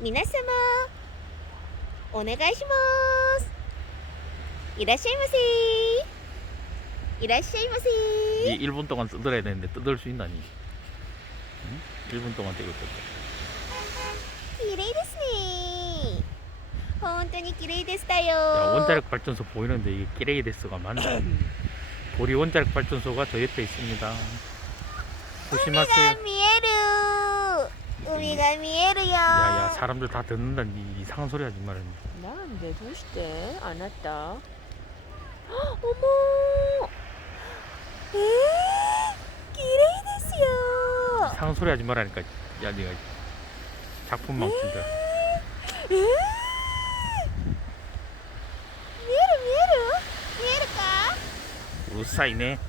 皆様お願いしますいらっしゃいませいらっしゃいませ 이 1분 동안 뜯어야 되는데 뜯을 수 있나니? 응? 1분 동안 뜯을 거 綺麗ですね本当に綺麗でしたよ 야 원자력 발전소 보이는데 이게 끼레이데스가 맞나? 보리 원자력 발전소가 저 옆에 있습니다. 海 조심하세요. が 우리가 미에르요. 야야 사람들 다 듣는다 이 이상한 소리 하지 말아. 난내 도시 때안 왔다. 헉, 어머. 에? 기레이데스요. 이상한 소리 하지 말라니까. 야 네가 작품 망친다. 미에르 미에르 미에르까? 우사이네.